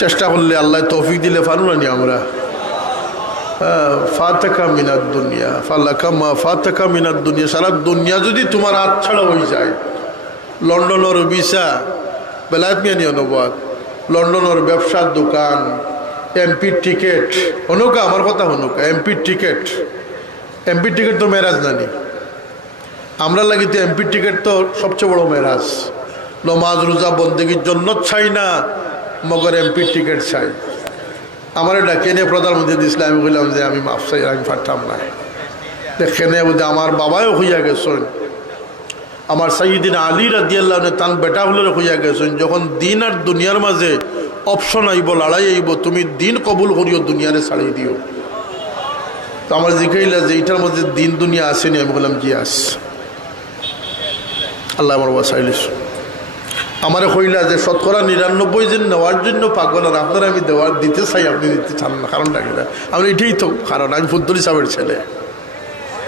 চেষ্টা করলে আল্লাহ তৌফিক দিলে পারু না নি আমরা। ফাতাকা মিনাদ দুনিয়া ফালাকা মা ফাতাকা মিনাদ দুনিয়া, সারা দুনিয়া যদি তোমার হাত ছাড়া হয়ে যায়, লন্ডনের ভিসা, বেলায়েত মিয়া নিয়ে অনুবাদ, লন্ডনের ব্যবসার দোকান, এমপির টিকিট, হনুকা আমার কথা হনুকা, এমপির টিকিট তো মেরাজ নানি, আমরা লাগি তো এমপির টিকিট তো সবচেয়ে বড় মেরাজ। নমাজ রোজা বন্দেগীর জন্য চাই না, মগর এমপির টিকিট চাই। আমার ডাকে নিয়ে প্রধানমন্ত্রী দিয়েছিল, আমি বললাম যে আমি মাফ চাই, আমি পারতাম না। দেখেন বুঝে আমার বাবাও হইয়া গেছেন, আমার সাইয়্যিদিন আলী রাদিয়াল্লাহু আনহু তান বেটা হলে হইয়া গেছেন। যখন দিন আর দুনিয়ার মাঝে অপশন আইব, লড়াই আইব, তুমি দিন কবুল করিও, দুনিয়ারে ছাড়িয়ে দিও। তো আমার জিজ্ঞাইলা যে এটার মধ্যে দিন দুনিয়া আসেনি, আমি বললাম জি আস। আল্লাহ আমার বাসাইলিস আমারে কইলা যে 99% জন নেওয়ার জন্য পাগল, আর আপনারা আমি দিতে চাই, আপনি দিতে চান না, কারণটা কিনা? আমি এটাই তো কারণ, আমি ফুদ্দুলি সাহেবের ছেলে।